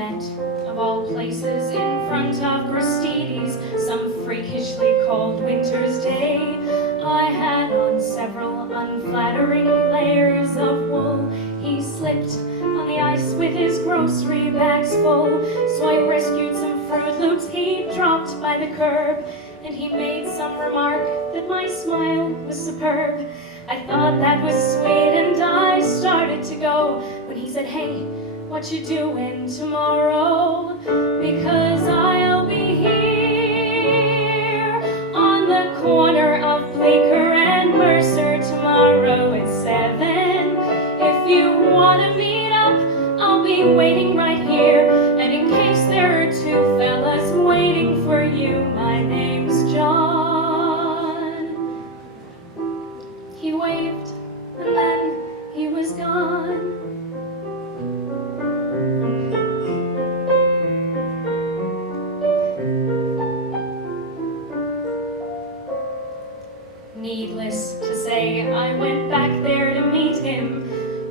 met, of all places, in front of Christie's, some freakishly cold winter's day. I had on several unflattering layers of wool. He slipped on the ice with his grocery bags full, so I rescued some Fruit Loops he dropped by the curb, and he made some remark that my smile was superb. I thought that was sweet and I started to go, when he said, "Hey, what you doing tomorrow? Because I'll be here on the corner of Bleecker and Mercer tomorrow at 7. If you want to meet up, I'll be waiting right here. And in case there are two fellas waiting for you, my name's John." He waved and then he was gone. Needless to say, I went back there to meet him,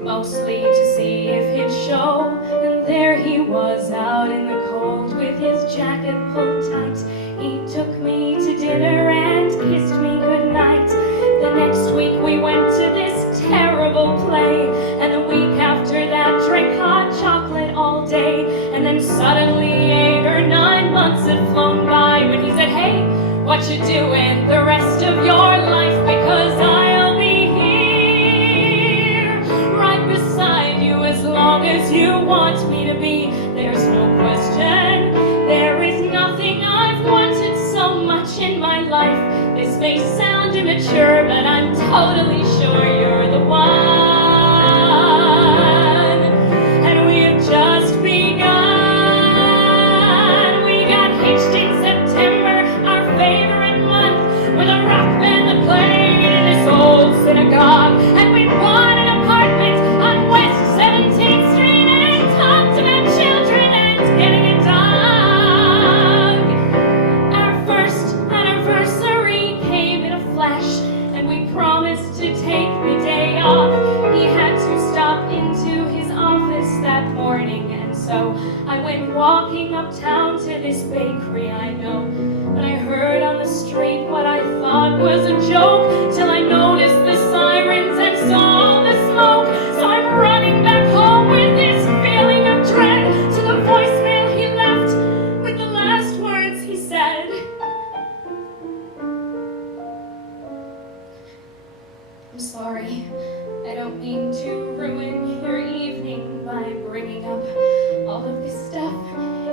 mostly to see if he'd show. And there he was out in the cold with his jacket pulled tight. He took me to dinner and kissed me goodnight. The next week we went to this terrible play, and the week after that drank hot chocolate all day. And then suddenly 8 or 9 months had flown by when he said, "Hey, what you doing the rest of your life? Because I'll be here right beside you as long as you want me to be. There's no question, there is nothing I've wanted so much in my life. This may sound immature, but I'm totally sure you're the one. And we've just begun. We got hitched in September, our favorite month, with a rock band that played in this old synagogue. And we bought an apartment on West 17th Street and talked about children and getting a dog. Our first anniversary came in a flash, and we promised to take the day off. He had to stop into his office that morning, and so I went walking uptown to this bakery I know. And I heard on the street what I thought was a joke, till I noticed the sirens and saw the smoke. So I'm running back home with this feeling of dread, to the voicemail he left with the last words he said. "I'm sorry, I don't mean to ruin your evening by bringing up all of this stuff.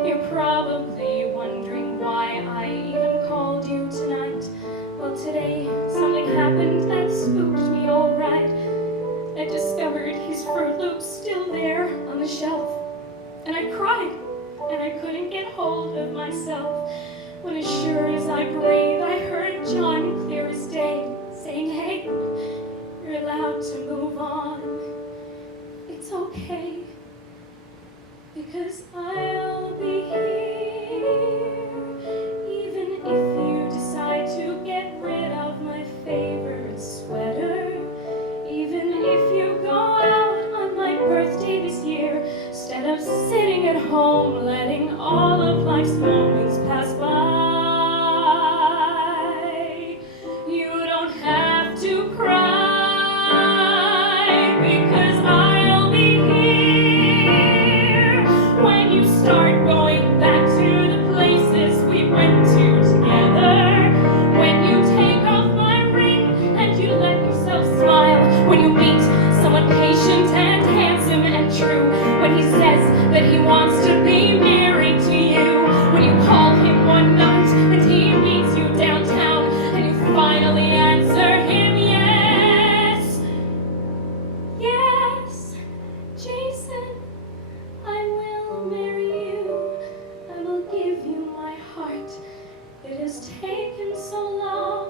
You're probably wondering why I even called you tonight. Well, today something happened that spooked me all right. I discovered his Fruit Loops still there on the shelf, and I cried, and I couldn't get hold of myself, when as sure as I breathe, I heard John clear as day, saying, 'Hey, you're allowed to move on. It's okay, because I'll be here. Even if you decide to get rid of my favorite sweater, even if you go out on my birthday this year, instead of sitting at home letting all of life's moments pass by. You don't have to cry, because I'll be here when you start going back to the places we went to together. When you take off my ring and you let yourself smile. When you meet someone patient and handsome and true. When he says that he wants to be married to you. When you call him one night and he meets you downtown, and you finally answer him yes. Yes, Jason, I will marry you. I will give you my heart. It has taken so long,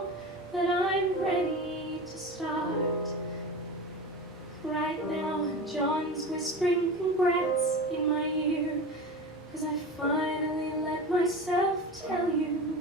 but I'm ready to start. Right now, John's whispering congrats in my ear, 'cause I finally let myself tell you